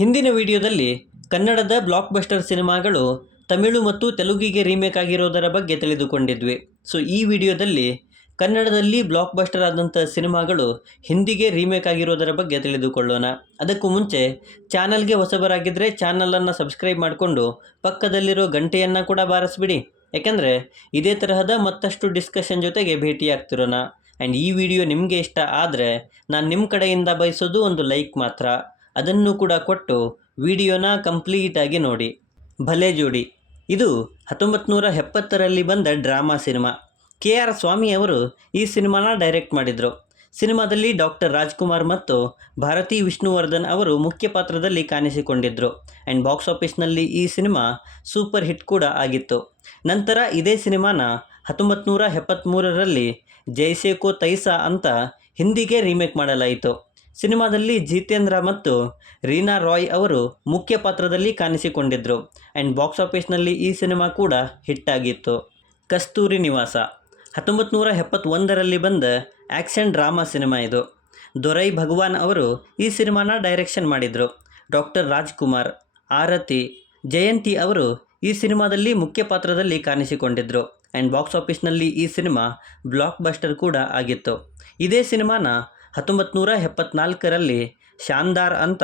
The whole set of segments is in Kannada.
ಹಿಂದಿನ ವಿಡಿಯೋದಲ್ಲಿ ಕನ್ನಡದ ಬ್ಲಾಕ್ ಬಸ್ಟರ್ ಸಿನಿಮಾಗಳು ತಮಿಳು ಮತ್ತು ತೆಲುಗಿಗೆ ರೀಮೇಕ್ ಆಗಿರೋದರ ಬಗ್ಗೆ ತಿಳಿದುಕೊಂಡಿದ್ವಿ. ಸೊ ಈ ವಿಡಿಯೋದಲ್ಲಿ ಕನ್ನಡದಲ್ಲಿ ಬ್ಲಾಕ್ ಬಸ್ಟರ್ ಆದಂಥ ಸಿನಿಮಾಗಳು ಹಿಂದಿಗೆ ರೀಮೇಕ್ ಆಗಿರೋದರ ಬಗ್ಗೆ ತಿಳಿದುಕೊಳ್ಳೋಣ. ಅದಕ್ಕೂ ಮುಂಚೆ ಚಾನಲ್ಗೆ ಹೊಸಬರಾಗಿದ್ದರೆ ಚಾನಲನ್ನು ಸಬ್ಸ್ಕ್ರೈಬ್ ಮಾಡಿಕೊಂಡು ಪಕ್ಕದಲ್ಲಿರೋ ಗಂಟೆಯನ್ನು ಕೂಡ ಬಾರಿಸ್ಬಿಡಿ. ಯಾಕೆಂದರೆ ಇದೇ ತರಹದ ಮತ್ತಷ್ಟು ಡಿಸ್ಕಷನ್ ಜೊತೆಗೆ ಭೇಟಿಯಾಗ್ತಿರೋಣ. ಆ್ಯಂಡ್ ಈ ವಿಡಿಯೋ ನಿಮಗೆ ಇಷ್ಟ ಆದರೆ ನಾನು ನಿಮ್ಮ ಕಡೆಯಿಂದ ಬಯಸೋದು ಒಂದು ಲೈಕ್ ಮಾತ್ರ. ಅದನ್ನು ಕೂಡ ಕೊಟ್ಟು ವಿಡಿಯೋನ ಕಂಪ್ಲೀಟಾಗಿ ನೋಡಿ. ಭಲೆ ಜೋಡಿ ಇದು 1970ರಲ್ಲಿ ಬಂದ ಡ್ರಾಮಾ ಸಿನಿಮಾ. KR ಸ್ವಾಮಿ ಅವರು ಈ ಸಿನಿಮಾನ ಡೈರೆಕ್ಟ್ ಮಾಡಿದರು. ಸಿನಿಮಾದಲ್ಲಿ ಡಾಕ್ಟರ್ ರಾಜ್ಕುಮಾರ್ ಮತ್ತು ಭಾರತಿ ವಿಷ್ಣುವರ್ಧನ್ ಅವರು ಮುಖ್ಯ ಪಾತ್ರದಲ್ಲಿ ಕಾಣಿಸಿಕೊಂಡಿದ್ದರು. ಆ್ಯಂಡ್ ಬಾಕ್ಸ್ ಆಫೀಸ್ನಲ್ಲಿ ಈ ಸಿನಿಮಾ ಸೂಪರ್ ಹಿಟ್ ಕೂಡ ಆಗಿತ್ತು. ನಂತರ ಇದೇ ಸಿನಿಮಾನ 1973ರಲ್ಲಿ ಜೈಸೆ ಕೋ ತೈಸಾ ಅಂತ ಹಿಂದಿಗೆ ರೀಮೇಕ್ ಮಾಡಲಾಯಿತು. ಸಿನಿಮಾದಲ್ಲಿ ಜಿತೇಂದ್ರ ಮತ್ತು ರೀನಾ ರಾಯ್ ಅವರು ಮುಖ್ಯ ಪಾತ್ರದಲ್ಲಿ ಕಾಣಿಸಿಕೊಂಡಿದ್ದರು. ಆ್ಯಂಡ್ ಬಾಕ್ಸ್ ಆಫೀಸ್ನಲ್ಲಿ ಈ ಸಿನಿಮಾ ಕೂಡ ಹಿಟ್ಟಾಗಿತ್ತು. ಕಸ್ತೂರಿ ನಿವಾಸ 1971ರಲ್ಲಿ ಬಂದ ಆ್ಯಕ್ಷನ್ ಡ್ರಾಮಾ ಸಿನಿಮಾ ಇದು. ದೊರೈ ಭಗವಾನ್ ಅವರು ಈ ಸಿನಿಮಾನ ಡೈರೆಕ್ಷನ್ ಮಾಡಿದರು. ಡಾಕ್ಟರ್ ರಾಜ್ಕುಮಾರ್, ಆರತಿ, ಜಯಂತಿ ಅವರು ಈ ಸಿನಿಮಾದಲ್ಲಿ ಮುಖ್ಯ ಪಾತ್ರದಲ್ಲಿ ಕಾಣಿಸಿಕೊಂಡಿದ್ದರು. ಆ್ಯಂಡ್ ಬಾಕ್ಸ್ ಆಫೀಸ್ನಲ್ಲಿ ಈ ಸಿನಿಮಾ ಬ್ಲಾಕ್ ಬಸ್ಟರ್ ಕೂಡ ಆಗಿತ್ತು. ಇದೇ ಸಿನಿಮಾನ 1974ರಲ್ಲಿ ಶಾನ್ದಾರ್ ಅಂತ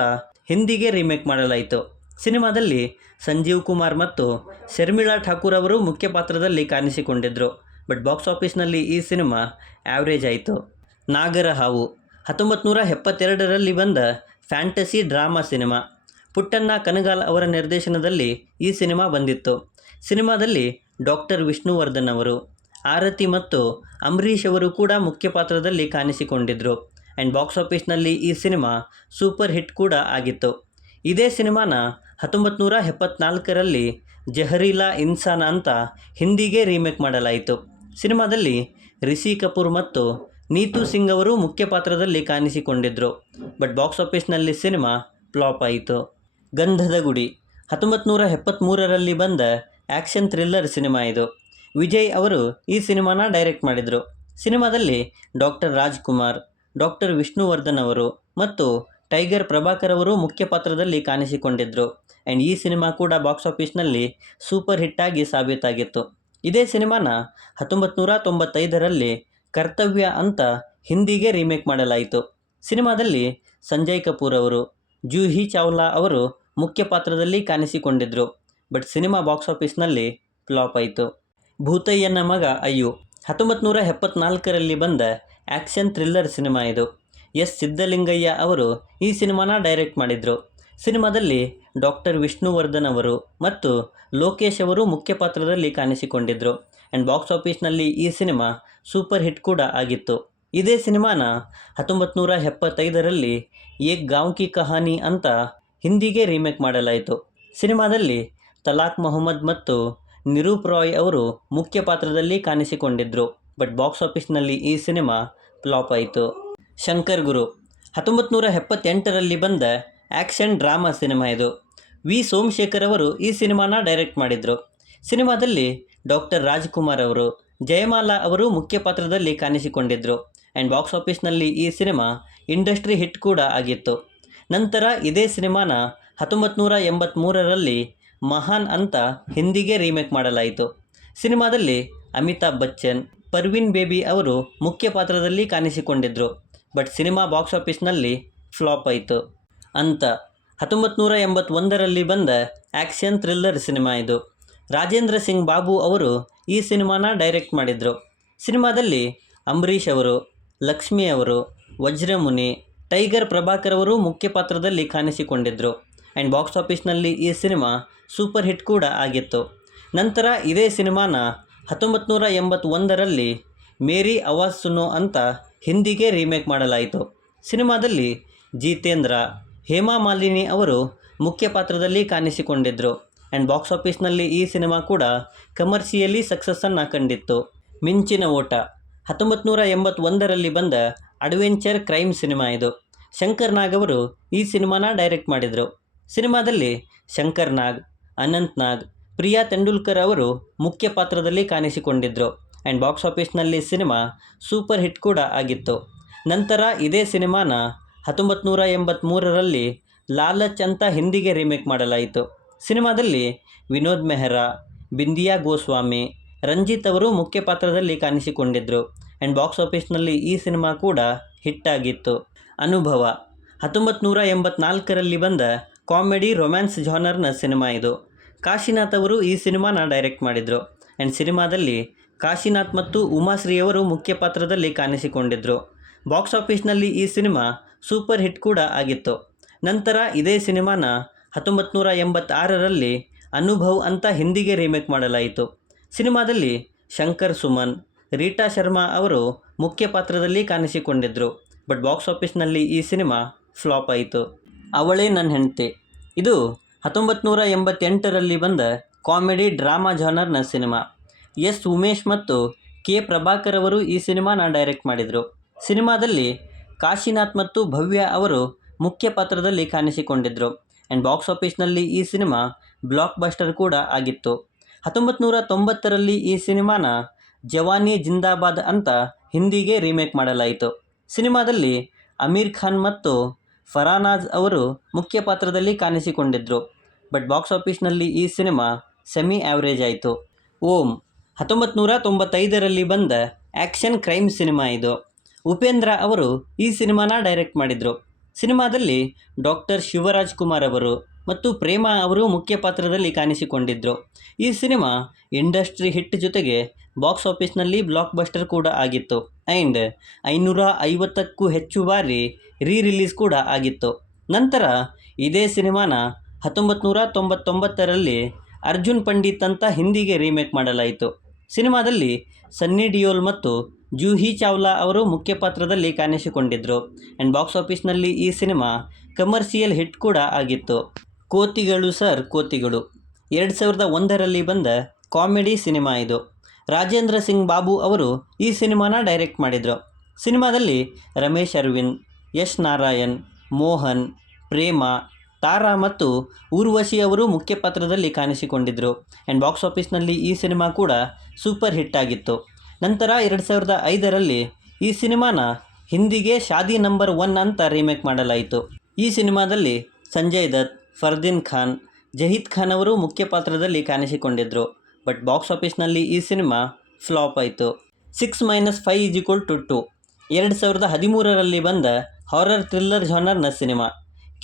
ಹಿಂದಿಗೆ ರೀಮೇಕ್ ಮಾಡಲಾಯಿತು. ಸಿನಿಮಾದಲ್ಲಿ ಸಂಜೀವ್ ಕುಮಾರ್ ಮತ್ತು ಶರ್ಮಿಳಾ ಠಾಕೂರ್ ಅವರು ಮುಖ್ಯ ಪಾತ್ರದಲ್ಲಿ ಕಾಣಿಸಿಕೊಂಡಿದ್ದರು. ಬಟ್ ಬಾಕ್ಸ್ ಆಫೀಸ್ನಲ್ಲಿ ಈ ಸಿನಿಮಾ ಆ್ಯಾವ್ರೇಜ್ ಆಯಿತು. ನಾಗರ ಹಾವು 1972ರಲ್ಲಿ ಬಂದ ಫ್ಯಾಂಟಸಿ ಡ್ರಾಮಾ ಸಿನಿಮಾ. ಪುಟ್ಟಣ್ಣ ಕನಗಾಲ್ ಅವರ ನಿರ್ದೇಶನದಲ್ಲಿ ಈ ಸಿನಿಮಾ ಬಂದಿತ್ತು. ಸಿನಿಮಾದಲ್ಲಿ ಡಾಕ್ಟರ್ ವಿಷ್ಣುವರ್ಧನ್ ಅವರು, ಆರತಿ ಮತ್ತು ಅಂಬರೀಷ್ ಅವರು ಕೂಡ ಮುಖ್ಯ ಪಾತ್ರದಲ್ಲಿ ಕಾಣಿಸಿಕೊಂಡಿದ್ದರು. ಆ್ಯಂಡ್ ಬಾಕ್ಸ್ ಆಫೀಸ್ನಲ್ಲಿ ಈ ಸಿನಿಮಾ ಸೂಪರ್ ಹಿಟ್ ಕೂಡ ಆಗಿತ್ತು. ಇದೇ ಸಿನಿಮಾನ 1974ರಲ್ಲಿ ಜಹರೀಲಾ ಇನ್ಸಾನ್ ಅಂತ ಹಿಂದಿಗೆ ರೀಮೇಕ್ ಮಾಡಲಾಯಿತು. ಸಿನಿಮಾದಲ್ಲಿ ರಿಷಿ ಕಪೂರ್ ಮತ್ತು ನೀತು ಸಿಂಗ್ ಅವರು ಮುಖ್ಯ ಪಾತ್ರದಲ್ಲಿ ಕಾಣಿಸಿಕೊಂಡಿದ್ದರು. ಬಟ್ ಬಾಕ್ಸ್ ಆಫೀಸ್ನಲ್ಲಿ ಸಿನಿಮಾ ಫ್ಲಾಪ್ ಆಯಿತು. ಗಂಧದ ಗುಡಿ 1973ರಲ್ಲಿ ಬಂದ ಆ್ಯಕ್ಷನ್ ಥ್ರಿಲ್ಲರ್ ಸಿನಿಮಾ ಇದು. ವಿಜಯ್ ಅವರು ಈ ಸಿನಿಮಾನ ಡೈರೆಕ್ಟ್ ಮಾಡಿದರು. ಸಿನಿಮಾದಲ್ಲಿ ಡಾಕ್ಟರ್ ರಾಜ್ಕುಮಾರ್, ಡಾಕ್ಟರ್ ವಿಷ್ಣುವರ್ಧನ್ ಅವರು ಮತ್ತು ಟೈಗರ್ ಪ್ರಭಾಕರ್ ಅವರು ಮುಖ್ಯ ಪಾತ್ರದಲ್ಲಿ ಕಾಣಿಸಿಕೊಂಡಿದ್ದರು. ಆ್ಯಂಡ್ ಈ ಸಿನಿಮಾ ಕೂಡ ಬಾಕ್ಸ್ ಆಫೀಸ್ನಲ್ಲಿ ಸೂಪರ್ ಹಿಟ್ಟಾಗಿ ಸಾಬೀತಾಗಿತ್ತು. ಇದೇ ಸಿನಿಮಾನ 1995ರಲ್ಲಿ ಕರ್ತವ್ಯ ಅಂತ ಹಿಂದಿಗೆ ರೀಮೇಕ್ ಮಾಡಲಾಯಿತು. ಸಿನಿಮಾದಲ್ಲಿ ಸಂಜಯ್ ಕಪೂರ್ ಅವರು, ಜೂಹಿ ಚಾವ್ಲಾ ಅವರು ಮುಖ್ಯ ಪಾತ್ರದಲ್ಲಿ ಕಾಣಿಸಿಕೊಂಡಿದ್ದರು. ಬಟ್ ಸಿನಿಮಾ ಬಾಕ್ಸ್ ಆಫೀಸ್ನಲ್ಲಿ ಫ್ಲಾಪ್ ಆಯಿತು. ಭೂತಯ್ಯನ ಮಗ ಅಯ್ಯು 1974ರಲ್ಲಿ ಬಂದ ಆ್ಯಕ್ಷನ್ ಥ್ರಿಲ್ಲರ್ ಸಿನಿಮಾ ಇದು. ಎಸ್ ಸಿದ್ದಲಿಂಗಯ್ಯ ಅವರು ಈ ಸಿನಿಮಾನ ಡೈರೆಕ್ಟ್ ಮಾಡಿದರು. ಸಿನಿಮಾದಲ್ಲಿ ಡಾಕ್ಟರ್ ವಿಷ್ಣುವರ್ಧನ್ ಅವರು ಮತ್ತು ಲೋಕೇಶ್ ಅವರು ಮುಖ್ಯ ಪಾತ್ರದಲ್ಲಿ ಕಾಣಿಸಿಕೊಂಡಿದ್ದರು. ಆ್ಯಂಡ್ ಬಾಕ್ಸ್ ಆಫೀಸ್ನಲ್ಲಿ ಈ ಸಿನಿಮಾ ಸೂಪರ್ ಹಿಟ್ ಕೂಡ ಆಗಿತ್ತು. ಇದೇ ಸಿನಿಮಾನ 1975ರಲ್ಲಿ ಏಕ್ ಗಾಂವ್ ಕಿ ಕಹಾನಿ ಅಂತ ಹಿಂದಿಗೆ ರೀಮೇಕ್ ಮಾಡಲಾಯಿತು. ಸಿನಿಮಾದಲ್ಲಿ ತಲಾಕ್ ಮೊಹಮ್ಮದ್ ಮತ್ತು ನಿರೂಪ್ ರಾಯ್ ಅವರು ಮುಖ್ಯ ಪಾತ್ರದಲ್ಲಿ ಕಾಣಿಸಿಕೊಂಡಿದ್ದರು. ಬಟ್ ಬಾಕ್ಸ್ ಆಫೀಸ್ನಲ್ಲಿ ಈ ಸಿನಿಮಾ ಫ್ಲಾಪ್ ಆಯಿತು. ಶಂಕರ್ ಗುರು 1978ರಲ್ಲಿ ಬಂದ ಆ್ಯಕ್ಷನ್ ಡ್ರಾಮಾ ಸಿನಿಮಾ ಇದು. ವಿ ಸೋಮಶೇಖರ್ ಅವರು ಈ ಸಿನಿಮಾನ ಡೈರೆಕ್ಟ್ ಮಾಡಿದರು. ಸಿನಿಮಾದಲ್ಲಿ ಡಾಕ್ಟರ್ ರಾಜ್ಕುಮಾರ್ ಅವರು, ಜಯಮಾಲಾ ಅವರು ಮುಖ್ಯ ಪಾತ್ರದಲ್ಲಿ ಕಾಣಿಸಿಕೊಂಡಿದ್ದರು. ಆ್ಯಂಡ್ ಬಾಕ್ಸ್ ಆಫೀಸ್ನಲ್ಲಿ ಈ ಸಿನಿಮಾ ಇಂಡಸ್ಟ್ರಿ ಹಿಟ್ ಕೂಡ ಆಗಿತ್ತು. ನಂತರ ಇದೇ ಸಿನಿಮಾನ 1983ರಲ್ಲಿ ಮಹಾನ್ ಅಂತ ಹಿಂದಿಗೆ ರೀಮೇಕ್ ಮಾಡಲಾಯಿತು. ಸಿನಿಮಾದಲ್ಲಿ ಅಮಿತಾಬ್ ಬಚ್ಚನ್, ಪರ್ವೀನ್ ಬೇಬಿ ಅವರು ಮುಖ್ಯ ಪಾತ್ರದಲ್ಲಿ ಕಾಣಿಸಿಕೊಂಡಿದ್ದರು. ಬಟ್ ಸಿನಿಮಾ ಬಾಕ್ಸ್ ಆಫೀಸ್ನಲ್ಲಿ ಫ್ಲಾಪ್ ಆಯಿತು. ಅಂತ 1981ರಲ್ಲಿ ಬಂದ ಆ್ಯಕ್ಷನ್ ಥ್ರಿಲ್ಲರ್ ಸಿನಿಮಾ ಇದು. ರಾಜೇಂದ್ರ ಸಿಂಗ್ ಬಾಬು ಅವರು ಈ ಸಿನಿಮಾನ ಡೈರೆಕ್ಟ್ ಮಾಡಿದರು. ಸಿನಿಮಾದಲ್ಲಿ ಅಂಬರೀಷ್ ಅವರು, ಲಕ್ಷ್ಮಿ ಅವರು, ವಜ್ರಮುನಿ, ಟೈಗರ್ ಪ್ರಭಾಕರ್ ಅವರು ಮುಖ್ಯ ಪಾತ್ರದಲ್ಲಿ ಕಾಣಿಸಿಕೊಂಡಿದ್ದರು. ಆ್ಯಂಡ್ ಬಾಕ್ಸ್ ಆಫೀಸ್ನಲ್ಲಿ ಈ ಸಿನಿಮಾ ಸೂಪರ್ ಹಿಟ್ ಕೂಡ ಆಗಿತ್ತು. ನಂತರ ಇದೇ ಸಿನಿಮಾನ 1981ರಲ್ಲಿ ಮೇರಿ ಆವಾಜ್ ಸುನೋ ಅಂತ ಹಿಂದಿಗೆ ರೀಮೇಕ್ ಮಾಡಲಾಯಿತು. ಸಿನಿಮಾದಲ್ಲಿ ಜಿತೇಂದ್ರ, ಹೇಮಾ ಮಾಲಿನಿ ಅವರು ಮುಖ್ಯ ಪಾತ್ರದಲ್ಲಿ ಕಾಣಿಸಿಕೊಂಡಿದ್ದರು. ಆ್ಯಂಡ್ ಬಾಕ್ಸ್ ಆಫೀಸ್ನಲ್ಲಿ ಈ ಸಿನಿಮಾ ಕೂಡ ಕಮರ್ಷಿಯಲಿ ಸಕ್ಸಸ್ಸನ್ನು ಕಂಡಿತ್ತು. ಮಿಂಚಿನ ಓಟ 1981ರಲ್ಲಿ ಬಂದ ಅಡ್ವೆಂಚರ್ ಕ್ರೈಮ್ ಸಿನಿಮಾ ಇದು. ಶಂಕರ್ ನಾಗ್ ಅವರು ಈ ಸಿನಿಮಾನ ಡೈರೆಕ್ಟ್ ಮಾಡಿದರು. ಸಿನಿಮಾದಲ್ಲಿ ಶಂಕರ್ ನಾಗ್, ಅನಂತ್ ನಾಗ್, ಪ್ರಿಯಾ ತೆಂಡೂಲ್ಕರ್ ಅವರು ಮುಖ್ಯ ಪಾತ್ರದಲ್ಲಿ ಕಾಣಿಸಿಕೊಂಡಿದ್ದರು. ಆ್ಯಂಡ್ ಬಾಕ್ಸ್ ಆಫೀಸ್ನಲ್ಲಿ ಸಿನಿಮಾ ಸೂಪರ್ ಹಿಟ್ ಕೂಡ ಆಗಿತ್ತು. ನಂತರ ಇದೇ ಸಿನಿಮಾನ 1983ರಲ್ಲಿ ಲಾಲಚ್ ಅಂತ ಹಿಂದಿಗೆ ರೀಮೇಕ್ ಮಾಡಲಾಯಿತು. ಸಿನಿಮಾದಲ್ಲಿ ವಿನೋದ್ ಮೆಹ್ರಾ, ಬಿಂದಿಯಾ ಗೋಸ್ವಾಮಿ, ರಂಜಿತ್ ಅವರು ಮುಖ್ಯ ಪಾತ್ರದಲ್ಲಿ ಕಾಣಿಸಿಕೊಂಡಿದ್ದರು. ಆ್ಯಂಡ್ ಬಾಕ್ಸ್ ಆಫೀಸ್ನಲ್ಲಿ ಈ ಸಿನಿಮಾ ಕೂಡ ಹಿಟ್ಟಾಗಿತ್ತು. ಅನುಭವ 1984ರಲ್ಲಿ ಬಂದ ಕಾಮಿಡಿ ರೊಮ್ಯಾನ್ಸ್ ಜಾನರ್ನ ಸಿನಿಮಾ ಇದು. ಕಾಶಿನಾಥ್ ಅವರು ಈ ಸಿನಿಮಾನ ಡೈರೆಕ್ಟ್ ಮಾಡಿದರು. ಆ್ಯಂಡ್ ಸಿನಿಮಾದಲ್ಲಿ ಕಾಶಿನಾಥ್ ಮತ್ತು ಉಮಾಶ್ರೀ ಅವರು ಮುಖ್ಯ ಪಾತ್ರದಲ್ಲಿ ಕಾಣಿಸಿಕೊಂಡಿದ್ದರು. ಬಾಕ್ಸ್ ಆಫೀಸ್ನಲ್ಲಿ ಈ ಸಿನಿಮಾ ಸೂಪರ್ ಹಿಟ್ ಕೂಡ ಆಗಿತ್ತು. ನಂತರ ಇದೇ ಸಿನಿಮಾನ 1986ರಲ್ಲಿ ಅನುಭವ್ ಅಂತ ಹಿಂದಿಗೆ ರೀಮೇಕ್ ಮಾಡಲಾಯಿತು. ಸಿನಿಮಾದಲ್ಲಿ ಶಂಕರ್ ಸುಮನ್, ರೀಟಾ ಶರ್ಮಾ ಅವರು ಮುಖ್ಯ ಪಾತ್ರದಲ್ಲಿ ಕಾಣಿಸಿಕೊಂಡಿದ್ದರು. ಬಟ್ ಬಾಕ್ಸ್ ಆಫೀಸ್ನಲ್ಲಿ ಈ ಸಿನಿಮಾ ಫ್ಲಾಪ್ ಆಯಿತು. ಅವಳೇ ನನ್ನ ಹೆಂಡತಿ ಇದು 1988ರಲ್ಲಿ ಬಂದ ಕಾಮಿಡಿ ಡ್ರಾಮಾ ಜಾನರ್ನ ಸಿನಿಮಾ. ಎಸ್ ಉಮೇಶ್ ಮತ್ತು ಕೆ ಪ್ರಭಾಕರ್ ಅವರು ಈ ಸಿನಿಮಾನ ಡೈರೆಕ್ಟ್ ಮಾಡಿದರು. ಸಿನಿಮಾದಲ್ಲಿ ಕಾಶಿನಾಥ್ ಮತ್ತು ಭವ್ಯ ಅವರು ಮುಖ್ಯ ಪಾತ್ರದಲ್ಲಿ ಕಾಣಿಸಿಕೊಂಡಿದ್ದರು. ಆ್ಯಂಡ್ ಬಾಕ್ಸ್ ಆಫೀಸ್ನಲ್ಲಿ ಈ ಸಿನಿಮಾ ಬ್ಲಾಕ್ ಬಸ್ಟರ್ ಕೂಡ ಆಗಿತ್ತು. 1990ರಲ್ಲಿ ಈ ಸಿನಿಮಾನ ಜವಾನಿ ಜಿಂದಾಬಾದ್ ಅಂತ ಹಿಂದಿಗೆ ರೀಮೇಕ್ ಮಾಡಲಾಯಿತು. ಸಿನಿಮಾದಲ್ಲಿ ಅಮೀರ್ ಖಾನ್ ಮತ್ತು ಫರಾನಾಜ್ ಅವರು ಮುಖ್ಯ ಪಾತ್ರದಲ್ಲಿ ಕಾಣಿಸಿಕೊಂಡಿದ್ದರು. ಬಟ್ ಬಾಕ್ಸ್ ಆಫೀಸ್ನಲ್ಲಿ ಈ ಸಿನಿಮಾ ಸೆಮಿ ಆ್ಯಾವ್ರೇಜ್ ಆಯಿತು. ಓಂ 1995ರಲ್ಲಿ ಬಂದ ಆ್ಯಕ್ಷನ್ ಕ್ರೈಮ್ ಸಿನಿಮಾ ಇದು. ಉಪೇಂದ್ರ ಅವರು ಈ ಸಿನಿಮಾನ ಡೈರೆಕ್ಟ್ ಮಾಡಿದರು. ಸಿನಿಮಾದಲ್ಲಿ ಡಾಕ್ಟರ್ ಶಿವರಾಜ್ ಕುಮಾರ್ ಅವರು ಮತ್ತು ಪ್ರೇಮಾ ಅವರು ಮುಖ್ಯ ಪಾತ್ರದಲ್ಲಿ ಕಾಣಿಸಿಕೊಂಡಿದ್ದರು. ಈ ಸಿನಿಮಾ ಇಂಡಸ್ಟ್ರಿ ಹಿಟ್ ಜೊತೆಗೆ ಬಾಕ್ಸ್ ಆಫೀಸ್ನಲ್ಲಿ ಬ್ಲಾಕ್ ಬಸ್ಟರ್ ಕೂಡ ಆಗಿತ್ತು. ಆ್ಯಂಡ್ 550ಕ್ಕೂ ಹೆಚ್ಚು ಬಾರಿ ರಿಲೀಸ್ ಕೂಡ ಆಗಿತ್ತು. ನಂತರ ಇದೇ ಸಿನಿಮಾನ 1999ರಲ್ಲಿ ಅರ್ಜುನ್ ಪಂಡಿತ್ ಅಂತ ಹಿಂದಿಗೆ ರೀಮೇಕ್ ಮಾಡಲಾಯಿತು. ಸಿನಿಮಾದಲ್ಲಿ ಸನ್ನಿ ಡಿಯೋಲ್ ಮತ್ತು ಜೂಹಿ ಚಾವ್ಲಾ ಅವರು ಮುಖ್ಯ ಪಾತ್ರದಲ್ಲಿ ಕಾಣಿಸಿಕೊಂಡಿದ್ದರು. ಆ್ಯಂಡ್ ಬಾಕ್ಸ್ ಆಫೀಸ್ನಲ್ಲಿ ಈ ಸಿನಿಮಾ ಕಮರ್ಷಿಯಲ್ ಹಿಟ್ ಕೂಡ ಆಗಿತ್ತು. ಕೋತಿಗಳು ಸರ್ ಕೋತಿಗಳು 2001ರಲ್ಲಿ ಬಂದ ಕಾಮಿಡಿ ಸಿನಿಮಾ ಇದು. ರಾಜೇಂದ್ರ ಸಿಂಗ್ ಬಾಬು ಅವರು ಈ ಸಿನಿಮಾನ ಡೈರೆಕ್ಟ್ ಮಾಡಿದರು. ಸಿನಿಮಾದಲ್ಲಿ ರಮೇಶ್ ಅರವಿಂದ್, ಯಶ್ ನಾರಾಯಣ್, ಮೋಹನ್, ಪ್ರೇಮಾ, ತಾರಾ ಮತ್ತು ಊರ್ವಶಿ ಅವರು ಮುಖ್ಯ ಪಾತ್ರದಲ್ಲಿ ಕಾಣಿಸಿಕೊಂಡಿದ್ದರು. ಆ್ಯಂಡ್ ಬಾಕ್ಸ್ ಆಫೀಸ್ನಲ್ಲಿ ಈ ಸಿನಿಮಾ ಕೂಡ ಸೂಪರ್ ಹಿಟ್ ಆಗಿತ್ತು. ನಂತರ 2005ರಲ್ಲಿ ಈ ಸಿನಿಮಾನ ಹಿಂದಿಗೆ ಶಾದಿ ನಂಬರ್ 1 ಅಂತ ರೀಮೇಕ್ ಮಾಡಲಾಯಿತು. ಈ ಸಿನಿಮಾದಲ್ಲಿ ಸಂಜಯ್ ದತ್, ಫರ್ದೀನ್ ಖಾನ್, ಜಹೀದ್ ಖಾನ್ ಅವರು ಮುಖ್ಯ ಪಾತ್ರದಲ್ಲಿ ಕಾಣಿಸಿಕೊಂಡಿದ್ದರು. ಬಟ್ ಬಾಕ್ಸ್ ಆಫೀಸ್ನಲ್ಲಿ ಈ ಸಿನಿಮಾ ಫ್ಲಾಪ್ ಆಯಿತು. 6 - 5 = 2 2013ರಲ್ಲಿ ಬಂದ ಹಾರರ್ ಥ್ರಿಲ್ಲರ್ ಜಾನರ್ನ ಸಿನಿಮಾ.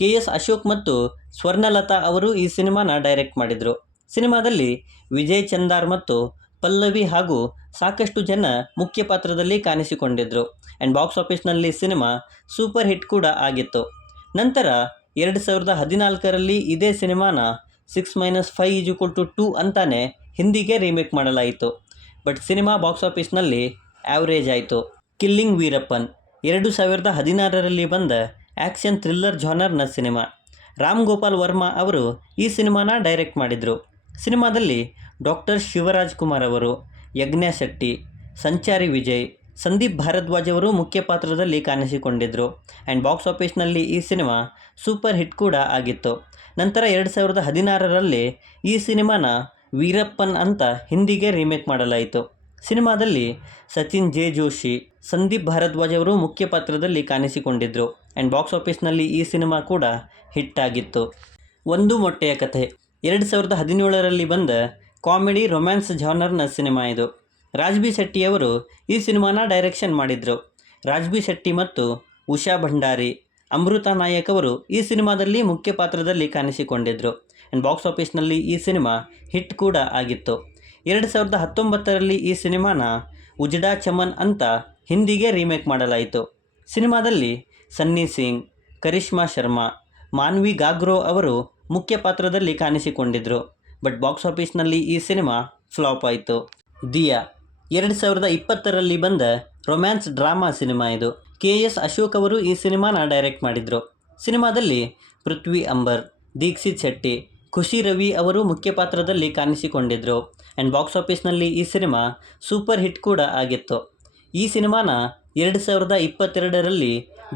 KS ಅಶೋಕ್ ಮತ್ತು ಸ್ವರ್ಣಲತಾ ಅವರು ಈ ಸಿನಿಮಾನ ಡೈರೆಕ್ಟ್ ಮಾಡಿದರು. ಸಿನಿಮಾದಲ್ಲಿ ವಿಜಯ್ ಚಂದಾರ್ ಮತ್ತು ಪಲ್ಲವಿ ಹಾಗೂ ಸಾಕಷ್ಟು ಜನ ಮುಖ್ಯ ಪಾತ್ರದಲ್ಲಿ ಕಾಣಿಸಿಕೊಂಡಿದ್ದರು. ಆ್ಯಂಡ್ ಬಾಕ್ಸ್ ಆಫೀಸ್ನಲ್ಲಿ ಸಿನಿಮಾ ಸೂಪರ್ ಹಿಟ್ ಕೂಡ ಆಗಿತ್ತು. ನಂತರ 2014ರಲ್ಲಿ ಇದೇ ಸಿನಿಮಾನ 6 - 5 = 2 ಅಂತಾನೆ ಹಿಂದಿಗೆ ರೀಮೇಕ್ ಮಾಡಲಾಯಿತು. ಬಟ್ ಸಿನಿಮಾ ಬಾಕ್ಸ್ ಆಫೀಸ್ನಲ್ಲಿ ಆ್ಯಾವ್ರೇಜ್ ಆಯಿತು. ಕಿಲ್ಲಿಂಗ್ ವೀರಪ್ಪನ್ 2016ರಲ್ಲಿ ಬಂದ ಆ್ಯಕ್ಷನ್ ಥ್ರಿಲ್ಲರ್ ಜಾನರ್ನ ಸಿನಿಮಾ. ರಾಮ್ ಗೋಪಾಲ್ ವರ್ಮಾ ಅವರು ಈ ಸಿನಿಮಾನ ಡೈರೆಕ್ಟ್ ಮಾಡಿದರು. ಸಿನಿಮಾದಲ್ಲಿ ಡಾಕ್ಟರ್ ಶಿವರಾಜ್ ಕುಮಾರ್ ಅವರು, ಯಜ್ಞ ಶೆಟ್ಟಿ, ಸಂಚಾರಿ ವಿಜಯ್, ಸಂದೀಪ್ ಭಾರದ್ವಾಜ್ ಅವರು ಮುಖ್ಯ ಪಾತ್ರದಲ್ಲಿ ಕಾಣಿಸಿಕೊಂಡಿದ್ದರು. ಆ್ಯಂಡ್ ಬಾಕ್ಸ್ ಆಫೀಸ್ನಲ್ಲಿ ಈ ಸಿನಿಮಾ ಸೂಪರ್ ಹಿಟ್ ಕೂಡ ಆಗಿತ್ತು. ನಂತರ 2016ರಲ್ಲಿ ಈ ಸಿನಿಮಾನ ವೀರಪ್ಪನ್ ಅಂತ ಹಿಂದಿಗೆ ರೀಮೇಕ್ ಮಾಡಲಾಯಿತು. ಸಿನಿಮಾದಲ್ಲಿ ಸಚಿನ್ ಜೆ ಜೋಶಿ, ಸಂದೀಪ್ ಭಾರದ್ವಾಜ್ ಅವರು ಮುಖ್ಯ ಪಾತ್ರದಲ್ಲಿ ಕಾಣಿಸಿಕೊಂಡಿದ್ದರು. ಆ್ಯಂಡ್ ಬಾಕ್ಸ್ ಆಫೀಸ್ನಲ್ಲಿ ಈ ಸಿನಿಮಾ ಕೂಡ ಹಿಟ್ ಆಗಿತ್ತು. ಒಂದು ಮೊಟ್ಟೆಯ ಕಥೆ 2017ರಲ್ಲಿ ಬಂದ ಕಾಮಿಡಿ ರೊಮ್ಯಾನ್ಸ್ ಜಾನರ್ನ ಸಿನಿಮಾ ಇದು. ರಾಜ್ಬಿ ಶೆಟ್ಟಿಯವರು ಈ ಸಿನಿಮಾನ ಡೈರೆಕ್ಷನ್ ಮಾಡಿದರು. ರಾಜ್ಬಿ ಶೆಟ್ಟಿ ಮತ್ತು ಉಷಾ ಭಂಡಾರಿ, ಅಮೃತಾ ನಾಯಕ್ ಅವರು ಈ ಸಿನಿಮಾದಲ್ಲಿ ಮುಖ್ಯ ಪಾತ್ರದಲ್ಲಿ ಕಾಣಿಸಿಕೊಂಡಿದ್ದರು. ಆ್ಯಂಡ್ ಬಾಕ್ಸ್ ಆಫೀಸ್ನಲ್ಲಿ ಈ ಸಿನಿಮಾ ಹಿಟ್ ಕೂಡ ಆಗಿತ್ತು. 2019ರಲ್ಲಿ ಈ ಸಿನಿಮಾನ ಉಜಡಾ ಚಮನ್ ಅಂತ ಹಿಂದಿಗೆ ರೀಮೇಕ್ ಮಾಡಲಾಯಿತು. ಸಿನಿಮಾದಲ್ಲಿ ಸನ್ನಿ ಸಿಂಗ್, ಕರಿಷ್ಮಾ ಶರ್ಮಾ, ಮಾನ್ವಿ ಗಾಗ್ರೋ ಅವರು ಮುಖ್ಯ ಪಾತ್ರದಲ್ಲಿ ಕಾಣಿಸಿಕೊಂಡಿದ್ದರು. ಬಟ್ ಬಾಕ್ಸ್ ಆಫೀಸ್ನಲ್ಲಿ ಈ ಸಿನಿಮಾ ಫ್ಲಾಪ್ ಆಯಿತು. ದಿಯಾ 2020ರಲ್ಲಿ ಬಂದ ರೊಮ್ಯಾನ್ಸ್ ಡ್ರಾಮಾ ಸಿನಿಮಾ ಇದು. KS ಅಶೋಕ್ ಅವರು ಈ ಸಿನಿಮಾನ ಡೈರೆಕ್ಟ್ ಮಾಡಿದರು. ಸಿನಿಮಾದಲ್ಲಿ ಪೃಥ್ವಿ ಅಂಬರ್, ದೀಕ್ಷಿತ್ ಶೆಟ್ಟಿ, ಖುಷಿ ರವಿ ಅವರು ಮುಖ್ಯ ಪಾತ್ರದಲ್ಲಿ ಕಾಣಿಸಿಕೊಂಡಿದ್ದರು. ಆ್ಯಂಡ್ ಬಾಕ್ಸ್ ಆಫೀಸ್ನಲ್ಲಿ ಈ ಸಿನಿಮಾ ಸೂಪರ್ ಹಿಟ್ ಕೂಡ ಆಗಿತ್ತು. ಈ ಸಿನಿಮಾನ 2022ರಲ್ಲಿ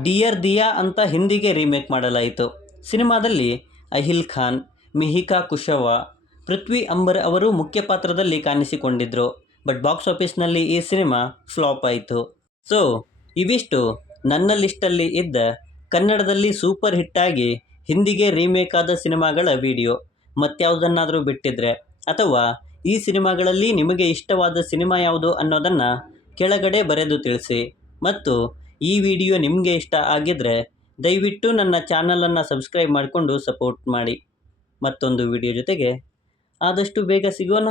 ಡಿಯರ್ ದಿಯಾ ಅಂತ ಹಿಂದಿಗೆ ರೀಮೇಕ್ ಮಾಡಲಾಯಿತು. ಸಿನಿಮಾದಲ್ಲಿ ಅಹಿಲ್ ಖಾನ್, ಮಿಹಿಕಾ ಕುಶವಾ, ಪೃಥ್ವಿ ಅಂಬರ್ ಅವರು ಮುಖ್ಯ ಪಾತ್ರದಲ್ಲಿ ಕಾಣಿಸಿಕೊಂಡಿದ್ದರು. ಬಟ್ ಬಾಕ್ಸ್ ಆಫೀಸ್ನಲ್ಲಿ ಈ ಸಿನಿಮಾ ಫ್ಲಾಪ್ ಆಯಿತು. ಸೊ ಇವಿಷ್ಟು ನನ್ನ ಲಿಸ್ಟಲ್ಲಿ ಇದ್ದ ಕನ್ನಡದಲ್ಲಿ ಸೂಪರ್ ಹಿಟ್ಟಾಗಿ ಹಿಂದಿಗೆ ರೀಮೇಕ್ ಆದ ಸಿನಿಮಾಗಳ ವಿಡಿಯೋ ಮತ್ಯಾವುದನ್ನಾದರೂ ಬಿಟ್ಟಿದ್ರೆ, ಅಥವಾ ಈ ಸಿನಿಮಾಗಳಲ್ಲಿ ನಿಮಗೆ ಇಷ್ಟವಾದ ಸಿನಿಮಾ ಯಾವುದು ಅನ್ನೋದನ್ನು ಕೆಳಗಡೆ ಬರೆದು ತಿಳಿಸಿ. ಮತ್ತು ಈ ವಿಡಿಯೋ ನಿಮಗೆ ಇಷ್ಟ ಆಗಿದ್ರೆ ದಯವಿಟ್ಟು ನನ್ನ ಚಾನಲನ್ನು ಸಬ್ಸ್ಕ್ರೈಬ್ ಮಾಡಿಕೊಂಡು ಸಪೋರ್ಟ್ ಮಾಡಿ. ಮತ್ತೊಂದು ವಿಡಿಯೋ ಜೊತೆಗೆ ಆದಷ್ಟು ಬೇಗ ಸಿಗೋಣ.